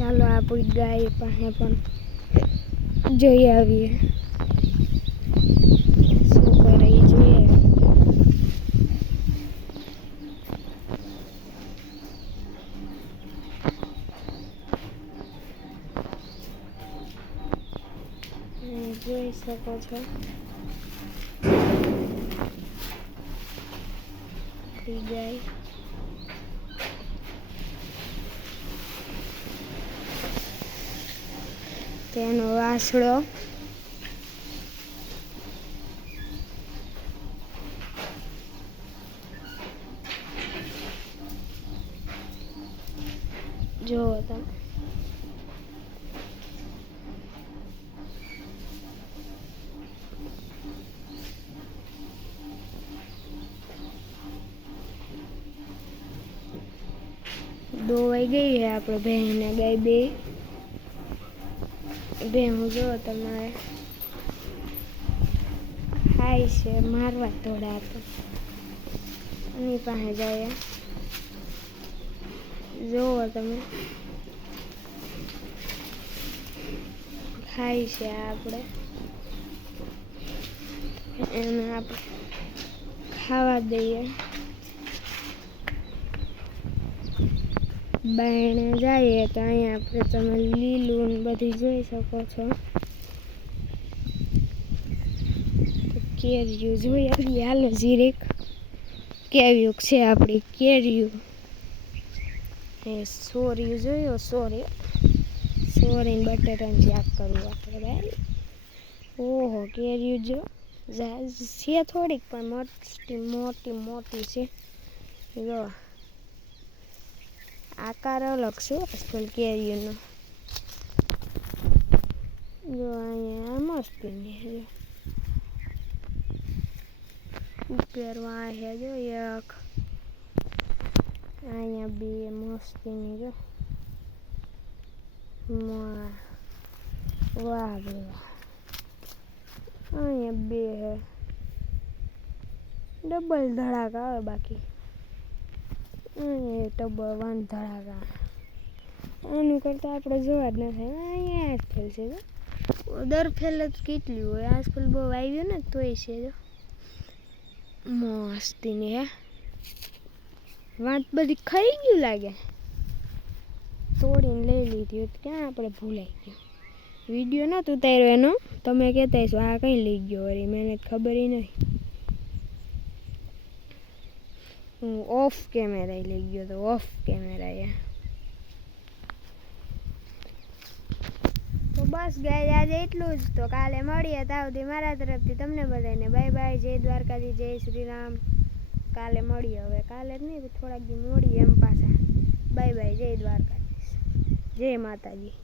ચાલો આપણી ગાય પાસે પણ જઈ આવીએ, શું કરે એ જોઈએ. જોઈ શકો છો ગાય તેનો વાસળો જોવો તમે. દોવાઈ ગઈ છે આપણે ભેંસ ને ગાય બે હું જો તમારે ખાય છે, મારવા થોડા તો એની પાસે જાય. જોવો તમે ખાય છે આપણે એને આપણે ખાવા દઈએ. બાયણે જઈએ તો અહીંયા આપણે તમે લીલું બધી જોઈ શકો છો. કેરીયું જોઈ આવીએ હાલો જીરેક. કેરીયું છે આપણી કેરીયું. એ સોરિયું જોયો સોરીને બટેટાનું શાક કરવું આપણે ભાઈ. ઓહો કેરીયું જો છે થોડીક પણ મોટી છે. જો આકાર અલગ છે આજકાલ કેરીઓનો. જો અહીંયા મસ્તીની ઉપેરવા છે જો એક અહીંયા બે મસ્તીની જો વાહ અહીંયા બે હે ડબલ ધડાકા આવે. બાકી ડબલ વન ધડાકા આનું કરતાં આપણે જોવા જ ન થાય. અહીંયા જ ફેલ છે દર ફેલ જ કેટલી હોય. આજકાલ બહુ આવ્યું ને તોય છે જો મસ્તીની હે. વાત બધી ખાઈ ગયું લાગે. તોડીને લઈ લીધી હોત ક્યાં આપણે ભૂલાઈ ગયું. વિડીયો નહોતો ઉતાર્યો એનો, તમે કહેતા હશો આ કંઈ લઈ ગયો વળી, મને ખબર નહીં. હું ઓફ કેમેરા લઈ ગયો તો ઓફ કેમેરા. તો બસ ગાય આજે એટલું જ. તો કાલે મળીએ. તાવથી મારા તરફથી તમને બધાને બાય બાય. જય દ્વારકાજી, જય શ્રી રામ. કાલે મળીએ. હવે કાલે જ નહીં થોડાક દી મોડીએ એમ પાછા. Bye bye. જય દ્વારકાજી, જય માતાજી.